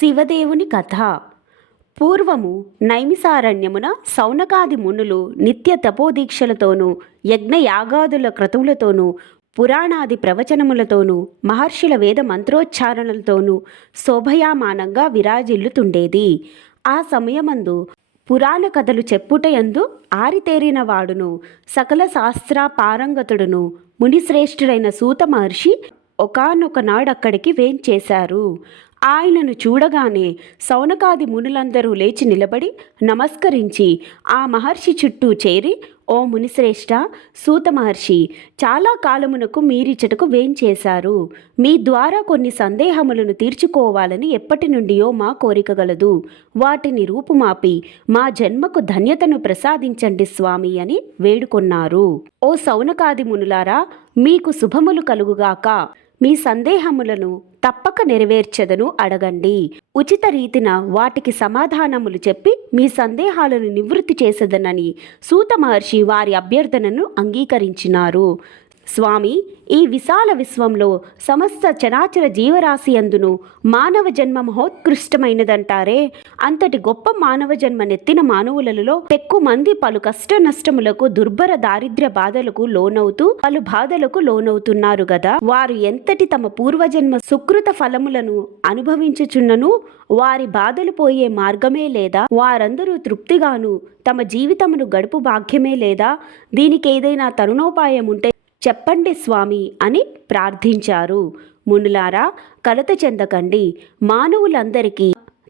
శివదేవుని కథ. పూర్వము నైమిసారణ్యమున సౌనకాది మునులు నిత్య తపోదీక్షలతోనూ యజ్ఞయాగాదుల క్రతువులతోనూ పురాణాది ప్రవచనములతోనూ మహర్షుల వేద మంత్రోచ్చారణలతోనూ శోభయామానంగా విరాజిల్లుతుండేది. ఆ సమయమందు పురాణ కథలు చెప్పుటయందు ఆరితేరిన వాడును సకల శాస్త్ర పారంగతుడును మునిశ్రేష్ఠుడైన సూత మహర్షి ఒకానొక నాడక్కడికి వేంచేశారు. ఆయనను చూడగానే సౌనకాది మునులందరూ లేచి నిలబడి నమస్కరించి ఆ మహర్షి చుట్టూ చేరి, ఓ మునిశ్రేష్ఠ, సూత మహర్షి, చాలా కాలమునకు మీరిచ్చటకు వేంచేశారు. మీ ద్వారా కొన్ని సందేహములను తీర్చుకోవాలని ఎప్పటి నుండియో మా కోరిక గలదు. వాటిని రూపుమాపి మా జన్మకు ధన్యతను ప్రసాదించండి స్వామి అని వేడుకొన్నారు. ఓ సౌనకాది మునులారా, మీకు శుభములు కలుగుగాక. మీ సందేహములను తప్పక నెరవేర్చెదను, అడగండి. ఉచిత రీతిన వాటికి సమాధానములు చెప్పి మీ సందేహాలను నివృత్తి చేసేదనని సూత మహర్షి వారి అభ్యర్థనను అంగీకరించినారు. స్వామి, ఈ విశాల విశ్వంలో సమస్త చరాచర జీవరాశి అందును మానవ జన్మ మహోత్కృష్టమైనదంటారే. అంతటి గొప్ప మానవ జన్మ నెత్తిన మానవులలో పెక్కు మంది పలు కష్ట నష్టములకు, దుర్భర దారిద్ర్య బాధలకు లోనవుతూ పలు బాధలకు లోనవుతున్నారు గదా. వారు ఎంతటి తమ పూర్వజన్మ సుకృత ఫలములను అనుభవించుచున్నను వారి బాధలు పోయే మార్గమే లేదా? వారందరూ తృప్తిగాను తమ జీవితమును గడుపు భాగ్యమే లేదా? దీనికి ఏదైనా తరుణోపాయం ఉంటే చెప్పండి స్వామి అని ప్రార్థించారు. మునులారా, కలత చెందకండి. మానవులందరికీ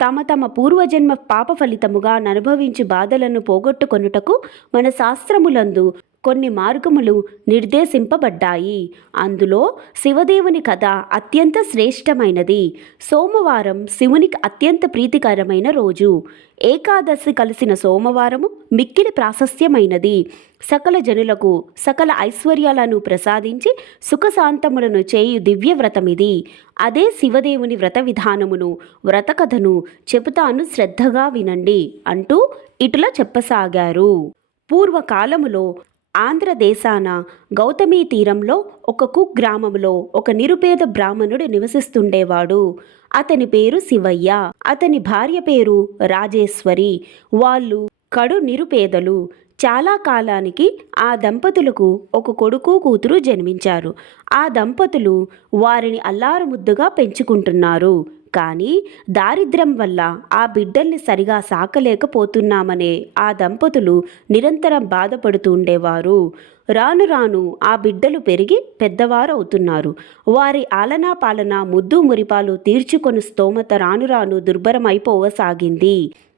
తమ తమ పూర్వజన్మ పాప ఫలితముగా అనుభవించు బాధలను పోగొట్టుకొనుటకు మన శాస్త్రములందు కొన్ని మార్గములు నిర్దేశింపబడ్డాయి. అందులో శివదేవుని కథ అత్యంత శ్రేష్టమైనది. సోమవారం శివునికి అత్యంత ప్రీతికరమైన రోజు. ఏకాదశి కలిసిన సోమవారము మిక్కిలి ప్రాశస్త్యమైనది. సకల జనులకు సకల ఐశ్వర్యాలను ప్రసాదించి సుఖశాంతములను చేయు దివ్య వ్రతమిది. అదే శివదేవుని వ్రత విధానమును, వ్రత కథను చెబుతాను, శ్రద్ధగా వినండి అంటూ ఇటులా చెప్పసాగారు. పూర్వకాలములో ఆంధ్రదేశాన గౌతమీ తీరంలో ఒక కుగ్రామములో ఒక నిరుపేద బ్రాహ్మణుడు నివసిస్తుండేవాడు. అతని పేరు శివయ్య. అతని భార్య పేరు రాజేశ్వరి. వాళ్ళు కడు నిరుపేదలు. చాలా కాలానికి ఆ దంపతులకు ఒక కొడుకు కూతురు జన్మించారు. ఆ దంపతులు వారిని అల్లారుముద్దుగా పెంచుకుంటున్నారు. కానీ దారిద్ర్యం వల్ల ఆ బిడ్డల్ని సరిగా సాకలేకపోతున్నామనే ఆ దంపతులు నిరంతరం బాధపడుతూ ఉండేవారు. రాను రాను ఆ బిడ్డలు పెరిగి పెద్దవారు అవుతున్నారు. వారి ఆలనా పాలన, ముద్దు మురిపాలు తీర్చుకొని స్తోమత రాను రాను దుర్భరమైపోవసాగింది.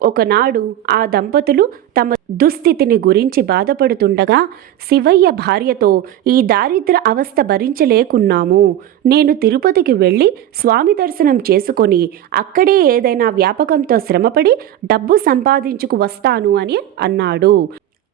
ఒకనాడు ఆ దంపతులు తమ దుస్థితిని గురించి బాధపడుతుండగా శివయ్య భార్యతో, ఈ దారిద్ర అవస్థ భరించలేకున్నాము. నేను తిరుపతికి వెళ్ళి స్వామి దర్శనం చేసుకొని అక్కడే ఏదైనా వ్యాపకంతో శ్రమపడి డబ్బు సంపాదించుకు వస్తాను అని అన్నాడు.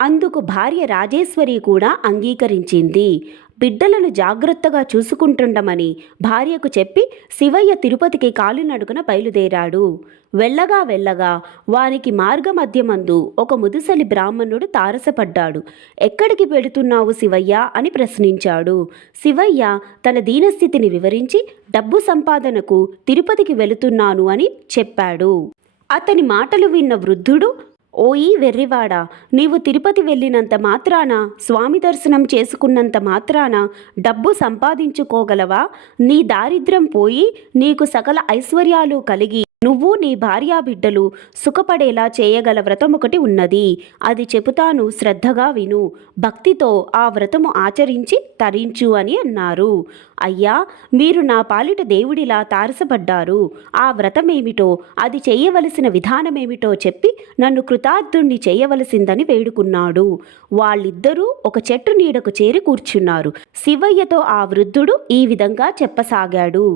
అందుకు భార్య రాజేశ్వరి కూడా అంగీకరించింది. బిడ్డలను జాగ్రత్తగా చూసుకుంటుండమని భార్యకు చెప్పి శివయ్య తిరుపతికి కాలినడుగున బయలుదేరాడు. వెళ్ళగా వెళ్ళగా వానికి మార్గమధ్యమందు ఒక ముదుసలి బ్రాహ్మణుడు తారసపడ్డాడు. ఎక్కడికి వెళుతున్నావు శివయ్య అని ప్రశ్నించాడు. శివయ్య తన దీనస్థితిని వివరించి డబ్బు సంపాదనకు తిరుపతికి వెళుతున్నాను అని చెప్పాడు. అతని మాటలు విన్న వృద్ధుడు, ఓయి వెర్రివాడా, నీవు తిరుపతి వెళ్ళినంత మాత్రాన, స్వామి దర్శనం చేసుకున్నంత మాత్రాన డబ్బు సంపాదించుకోగలవా? నీ దారిద్ర్యం పోయి నీకు సకల ఐశ్వర్యాలు కలిగి నువ్వు నీ భార్యా బిడ్డలు సుఖపడేలా చేయగల వ్రతం ఒకటి ఉన్నది. అది చెబుతాను, శ్రద్ధగా విను. భక్తితో ఆ వ్రతము ఆచరించి తరించు అని అన్నారు. అయ్యా, మీరు నా పాలిట దేవుడిలా తారసపడ్డారు. ఆ వ్రతమేమిటో, అది చేయవలసిన విధానమేమిటో చెప్పి నన్ను కృతార్థుణ్ణి చేయవలసిందని వేడుకున్నాడు. వాళ్ళిద్దరూ ఒక చెట్టు నీడకు చేరి కూర్చున్నారు. శివయ్యతో ఆ వృద్ధుడు ఈ విధంగా చెప్పసాగాడు.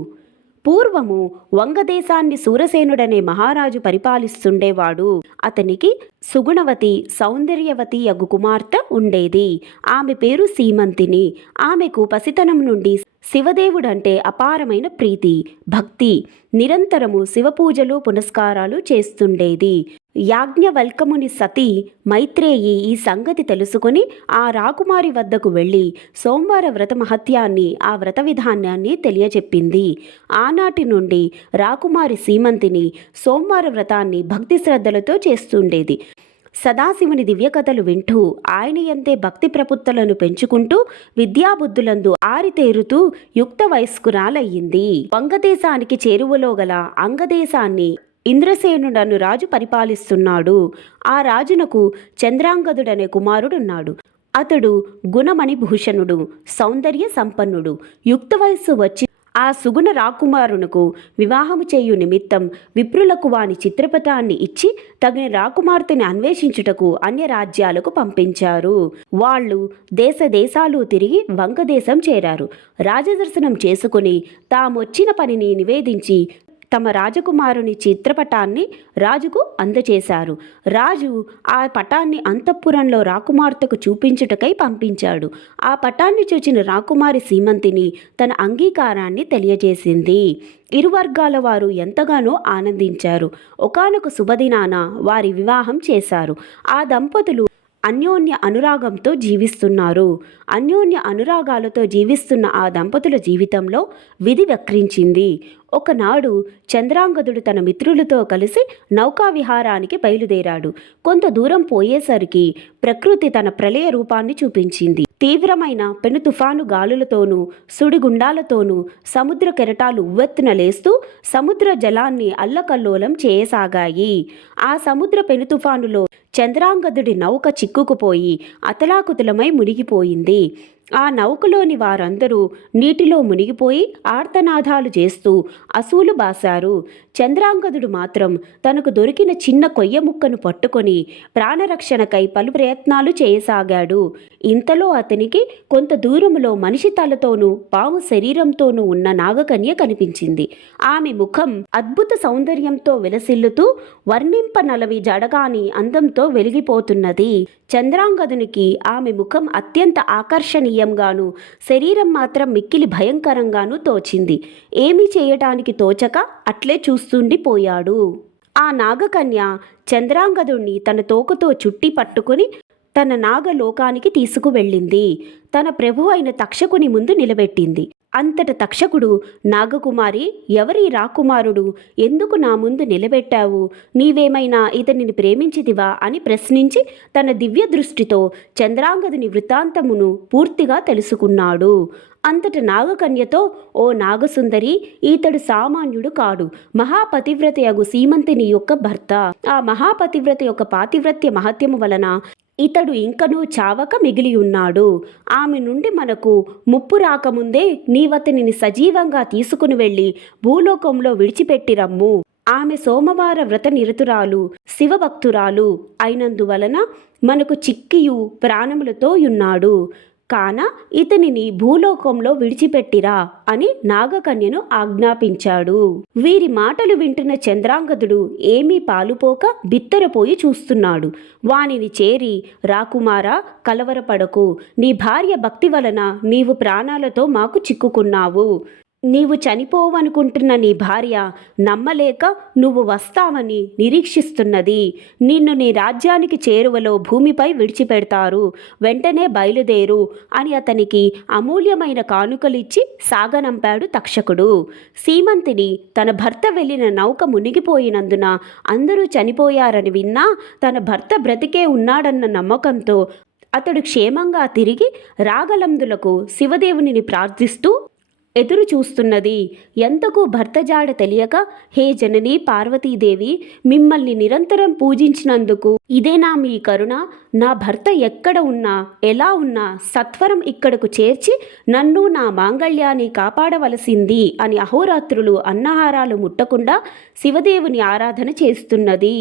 పూర్వము వంగదేశాన్ని సూరసేనుడనే మహారాజు పరిపాలిస్తుండేవాడు. అతనికి సుగుణవతి, సౌందర్యవతి యగు కుమార్తె ఉండేది. ఆమె పేరు సీమంతిని. ఆమెకు పసితనం నుండి శివదేవుడంటే అపారమైన ప్రీతి, భక్తి. నిరంతరము శివపూజలు పునస్కారాలు చేస్తుండేది. యాజ్ఞవల్కముని సతీ మైత్రేయి ఈ సంగతి తెలుసుకొని ఆ రాకుమారి వద్దకు వెళ్ళి సోమవార వ్రత మహత్యాన్ని, ఆ వ్రత విధానాన్ని తెలియచెప్పింది. ఆనాటి నుండి రాకుమారి సీమంతిని సోమవార వ్రతాన్ని భక్తి శ్రద్ధలతో చేస్తుండేది. సదాశివుని దివ్యకథలు వింటూ ఆయన ఎంతే భక్తి ప్రపుత్తలను పెంచుకుంటూ విద్యాబుద్ధులందు ఆరితేరుతూ యుక్త వయస్కురాలయ్యింది. వంగదేశానికి చేరువలో గల అంగదేశాన్ని ఇంద్రసేనుడను రాజు పరిపాలిస్తున్నాడు. ఆ రాజునకు చంద్రాంగదుడనే కుమారుడున్నాడు. అతడు గుణమణి భూషణుడు, సౌందర్య సంపన్నుడు. యుక్త వయస్సు వచ్చి ఆ సుగుణ రాకుమారునకు వివాహము చేయు నిమిత్తం విప్రులకు వాని చిత్రపటాన్ని ఇచ్చి తగిన రాకుమార్తెని అన్వేషించుటకు అన్య రాజ్యాలకు పంపించారు. వాళ్ళు దేశ దేశాలు తిరిగి వంగదేశం చేరారు. రాజదర్శనం చేసుకుని తామొచ్చిన పనిని నివేదించి తమ రాజకుమారుని చిత్రపటాన్ని రాజుకు అందచేశారు. రాజు ఆ పటాన్ని అంతఃపురంలో రాకుమార్తెకు చూపించుటకై పంపించాడు. ఆ పటాన్ని చూచిన రాకుమారి సీమంతిని తన అంగీకారాన్ని తెలియజేసింది. ఇరు వర్గాల వారు ఎంతగానో ఆనందించారు. ఒకానొక శుభదినాన వారి వివాహం చేశారు. ఆ దంపతులు అన్యోన్య అనురాగంతో జీవిస్తున్నారు. అన్యోన్య అనురాగాలతో జీవిస్తున్న ఆ దంపతుల జీవితంలో విధి వక్రించింది. ఒకనాడు చంద్రాంగదుడు తన మిత్రులతో కలిసి నౌకా విహారానికి బయలుదేరాడు. కొంత దూరం పోయేసరికి ప్రకృతి తన ప్రళయ రూపాన్ని చూపించింది. తీవ్రమైన పెను తుఫాను గాలులతోనూ సుడిగుండాలతోనూ సముద్ర కెరటాలు ఉవ్వెత్తున లేస్తూ సముద్ర జలాన్ని అల్లకల్లోలం చేయసాగాయి. ఆ సముద్ర పెను తుఫానులో చంద్రాంగదుడి నౌక చిక్కుకుపోయి అతలాకుతలమై మునిగిపోయింది. ఆ నౌకలోని వారందరూ నీటిలో మునిగిపోయి ఆర్తనాదాలు చేస్తూ అసూలు బాశారు. చంద్రాంగదుడు మాత్రం తనకు దొరికిన చిన్న కొయ్య ముక్కను పట్టుకొని ప్రాణరక్షణకై పలు ప్రయత్నాలు చేయసాగాడు. ఇంతలో అతనికి కొంత దూరములో మనిషి తలతోనూ పాము శరీరంతోనూ ఉన్న నాగకన్య కనిపించింది. ఆమె ముఖం అద్భుత సౌందర్యంతో విలసిల్లుతూ వర్ణింపనలవి జడగాని అందంతో వెలిగిపోతున్నది. చంద్రాంగదునికి ఆమె ముఖం అత్యంత ఆకర్షణీయంగాను, శరీరం మాత్రం మిక్కిలి భయంకరంగాను తోచింది. ఏమీ చేయటానికి తోచక అట్లే చూస్తుండిపోయాడు. ఆ నాగకన్య చంద్రాంగదుణ్ణి తన తోకతో చుట్టి పట్టుకుని తన నాగలోకానికి తీసుకువెళ్ళింది. తన ప్రభు అయిన తక్షకుని ముందు నిలబెట్టింది. అంతట తక్షకుడు, నాగకుమారి, ఎవరి రాకుమారుడు? ఎందుకు నా ముందు నిలబెట్టావు? నీవేమైనా ఇతనిని ప్రేమించితివా అని ప్రశ్నించి తన దివ్య దృష్టితో చంద్రాంగదుని వృత్తాంతమును పూర్తిగా తెలుసుకున్నాడు. అంతట నాగకన్యతో, ఓ నాగసుందరి, ఈతడు సామాన్యుడు కాడు. మహాపతివ్రతయగు సీమంతిని యొక్క భర్త. ఆ మహాపతివ్రత యొక్క పాతివ్రత్య మహత్యము వలన ఇతడు ఇంకనూ చావక మిగిలి ఉన్నాడు. ఆమె నుండి మనకు ముప్పు రాకముందే నీవతనిని సజీవంగా తీసుకుని వెళ్ళి భూలోకంలో విడిచిపెట్టిరమ్ము. ఆమె సోమవార వ్రత నిరతురాలు, శివభక్తురాలు అయినందువలన మనకు చిక్కియు ప్రాణములతో ఉన్నాడు. కాన ఇతనిని భూలోకంలో విడిచిపెట్టిరా అని నాగకన్యను ఆజ్ఞాపించాడు. వీరి మాటలు వింటున్న చంద్రాంగదుడు ఏమీ పాలుపోక బిత్తరపోయి చూస్తున్నాడు. వానిని చేరి, రాకుమారా, కలవరపడకు. నీ భార్య భక్తి వలన నీవు ప్రాణాలతో మాకు చిక్కుకున్నావు. నీవు చనిపోవనుకుంటున్న నీ భార్య నమ్మలేక నువ్వు వస్తావని నిరీక్షిస్తున్నది. నిన్ను నీ రాజ్యానికి చేరువలో భూమిపై విడిచిపెడతారు. వెంటనే బయలుదేరు అని అతనికి అమూల్యమైన కానుకలిచ్చి సాగనంపాడు తక్షకుడు. సీమంతిని తన భర్త వెళ్ళిన నౌక మునిగిపోయినందున అందరూ చనిపోయారని విన్నా తన భర్త బ్రతికే ఉన్నాడన్న నమ్మకంతో అతడు క్షేమంగా తిరిగి రాగలందులకు శివదేవునిని ప్రార్థిస్తూ ఎదురు చూస్తున్నది. ఎంతకు భర్త జాడ తెలియక, హే జనని పార్వతీదేవి, మిమ్మల్ని నిరంతరం పూజించినందుకు ఇదేనా మీ కరుణ? నా భర్త ఎక్కడ ఉన్నా, ఎలా ఉన్నా సత్వరం ఇక్కడకు చేర్చి నన్ను, నా మాంగళ్యాన్ని కాపాడవలసింది అని అహోరాత్రులు అన్నహారాలు ముట్టకుండా శివదేవుని ఆరాధన చేస్తున్నది.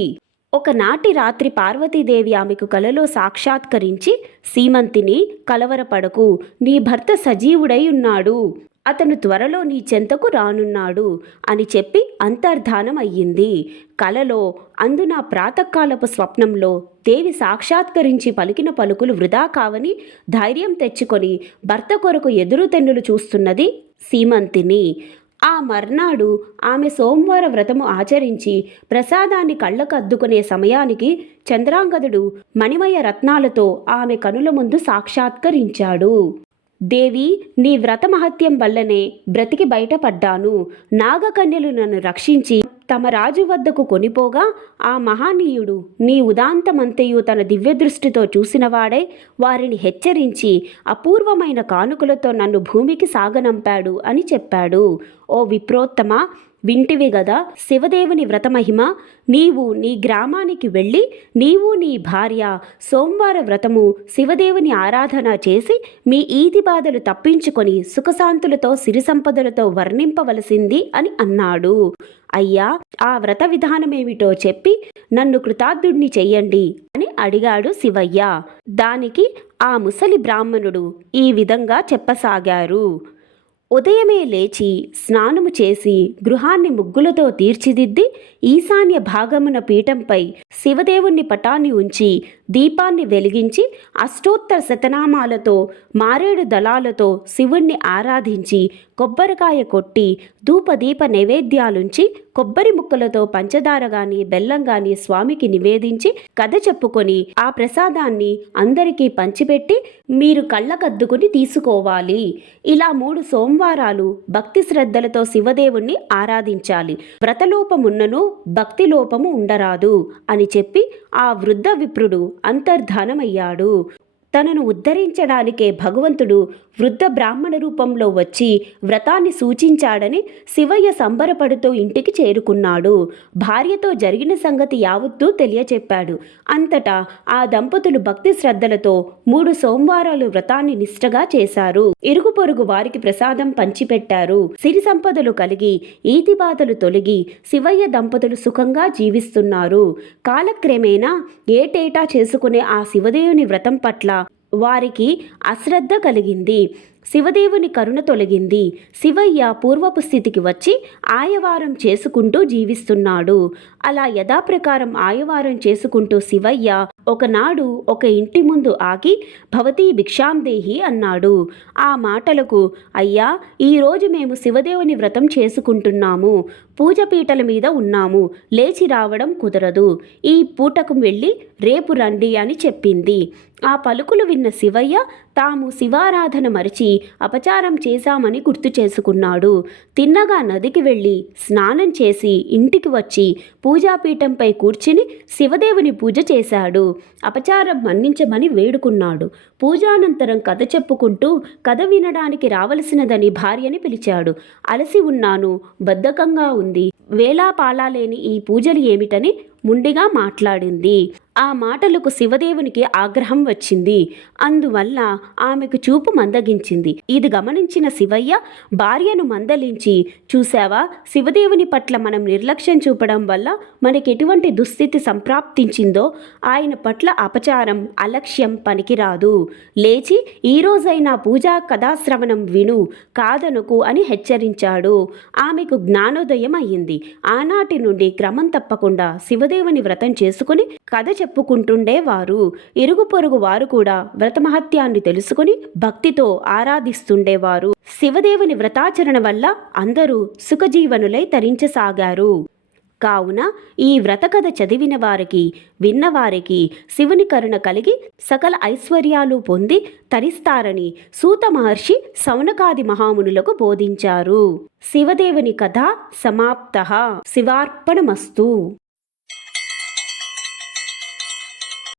ఒకనాటి రాత్రి పార్వతీదేవి ఆమెకు కలలో సాక్షాత్కరించి, సీమంతిని, కలవరపడకు, నీ భర్త సజీవుడై ఉన్నాడు. అతను త్వరలో నీ చెంతకు రానున్నాడు అని చెప్పి అంతర్ధానం అయ్యింది. కలలో అందున ప్రాతకాలపు స్వప్నంలో దేవి సాక్షాత్కరించి పలికిన పలుకులు వృధా కావని ధైర్యం తెచ్చుకొని భర్త కొరకు ఎదురు తెన్నులు చూస్తున్నది సీమంతిని. ఆ మర్నాడు ఆమె సోమవార వ్రతము ఆచరించి ప్రసాదాన్ని కళ్ళకు అద్దుకునే సమయానికి చంద్రాంగదుడు మణిమయ రత్నాలతో ఆమె కనుల ముందు సాక్షాత్కరించాడు. దేవి, నీ వ్రత మహత్యం వల్లనే బ్రతికి బయటపడ్డాను. నాగకన్యలు నన్ను రక్షించి తమ రాజు వద్దకు కొనిపోగా ఆ మహానీయుడు నీ ఉదాంతమంతయు తన దివ్యదృష్టితో చూసినవాడై వారిని హెచ్చరించి అపూర్వమైన కానుకలతో నన్ను భూమికి సాగనంపాడు అని చెప్పాడు. ఓ విప్రోత్తమ, వింటివి గదా శివదేవుని వ్రతమహిమ. నీవు నీ గ్రామానికి వెళ్ళి నీవు నీ భార్య సోమవార వ్రతము శివదేవుని ఆరాధన చేసి మీ ఈతి బాధలు తప్పించుకొని సుఖశాంతులతో సిరి సంపదలతో వర్ణింపవలసింది అని అన్నాడు. అయ్యా, ఆ వ్రత విధానమేమిటో చెప్పి నన్ను కృతార్థుణ్ణి చెయ్యండి అని అడిగాడు శివయ్య. దానికి ఆ ముసలి బ్రాహ్మణుడు ఈ విధంగా చెప్పసాగారు. ఉదయమే లేచి స్నానము చేసి గృహాన్ని ముగ్గులతో తీర్చిదిద్ది ఈశాన్య భాగమున పీఠంపై శివదేవుని పటాన్ని ఉంచి దీపాన్ని వెలిగించి అష్టోత్తర శతనామాలతో మారేడు దళాలతో శివుణ్ణి ఆరాధించి కొబ్బరికాయ కొట్టి ధూపదీప నైవేద్యాలుంచి కొబ్బరి ముక్కలతో పంచదార గాని బెల్లం గాని స్వామికి నివేదించి కథ చెప్పుకొని ఆ ప్రసాదాన్ని అందరికీ పంచిపెట్టి మీరు కళ్ళకద్దుకుని తీసుకోవాలి. ఇలా 3 సోమవారాలు భక్తి శ్రద్ధలతో శివదేవుణ్ణి ఆరాధించాలి. వ్రతలోపమున్నను భక్తి లోపము ఉండరాదు అని చెప్పి ఆ వృద్ధ విప్రుడు అంతర్ధానమయ్యాడు. తనను ఉద్ధరించడానికే భగవంతుడు వృద్ధ బ్రాహ్మణ రూపంలో వచ్చి వ్రతాన్ని సూచించాడని శివయ్య సంబరపడుతూ ఇంటికి చేరుకున్నాడు. భార్యతో జరిగిన సంగతి యావత్తూ తెలియచెప్పాడు. అంతటా ఆ దంపతులు భక్తి శ్రద్ధలతో 3 సోమవారాలు వ్రతాన్ని నిష్ఠగా చేశారు. ఇరుగు పొరుగు వారికి ప్రసాదం పంచిపెట్టారు. సిరి సంపదలు కలిగి ఈతి బాధలు తొలగి శివయ్య దంపతులు సుఖంగా జీవిస్తున్నారు. కాలక్రమేణా ఏటేటా చేసుకునే ఆ శివదేవుని వ్రతం పట్ల వారికి అశ్రద్ధ కలిగింది. శివదేవుని కరుణ తొలగింది. శివయ్య పూర్వపు స్థితికి వచ్చి ఆయవారం చేసుకుంటూ జీవిస్తున్నాడు. అలా యథాప్రకారం ఆయవారం చేసుకుంటూ శివయ్య ఒకనాడు ఒక ఇంటి ముందు ఆగి భవతీ భిక్షాందేహి అన్నాడు. ఆ మాటలకు, అయ్యా, ఈరోజు మేము శివదేవుని వ్రతం చేసుకుంటున్నాము. పూజపీటల మీద ఉన్నాము. లేచి రావడం కుదరదు. ఈ పూటకు వెళ్ళి రేపు రండి అని చెప్పింది. ఆ పలుకులు విన్న శివయ్య తాము శివారాధన మరిచి అపచారం చేశామని గుర్తు చేసుకున్నాడు. తిన్నగా నదికి వెళ్ళి స్నానం చేసి ఇంటికి వచ్చి పూజాపీఠంపై కూర్చుని శివదేవుని పూజ చేశాడు. అపచారం మన్నించమని వేడుకున్నాడు. పూజానంతరం కథ చెప్పుకుంటూ కథ వినడానికి రావలసినదని భార్యని పిలిచాడు. అలసి ఉన్నాను, బద్ధకంగా ఉంది, వేలాపాలా లేని ఈ పూజలు ఏమిటని ముండిగా మాట్లాడింది. ఆ మాటలకు శివదేవునికి ఆగ్రహం వచ్చింది. అందువల్ల ఆమెకు చూపు మందగించింది. ఇది గమనించిన శివయ్య భార్యను మందలించి, చూశావా, శివదేవుని పట్ల మనం నిర్లక్ష్యం చూపడం వల్ల మనకెటువంటి దుస్థితి సంప్రాప్తించిందో. ఆయన పట్ల అపచారం, అలక్ష్యం పనికిరాదు. లేచి ఈ రోజైనా పూజా కథాశ్రవణం విను, కాదనుకు అని హెచ్చరించాడు. ఆమెకు జ్ఞానోదయం అయ్యింది. ఆనాటి నుండి క్రమం తప్పకుండా శివదేవుని వ్రతం చేసుకుని కథ చెప్పుకుంటుండేవారు. ఇరుగు పొరుగు వారు కూడా వ్రతమహత్యాన్ని తెలుసుకుని భక్తితో ఆరాధిస్తుండేవారు. శివదేవుని వ్రతాచరణ వల్ల అందరూ సుఖజీవనులై తరించసాగారు. కావున ఈ వ్రతకథ చదివిన వారికి, విన్నవారికి శివుని కరుణ కలిగి సకల ఐశ్వర్యాలు పొంది తరిస్తారని సూత మహర్షి సౌనకాది మహామునులకు బోధించారు. శివదేవుని కథ సమాప్తః. శివార్పణమస్తు.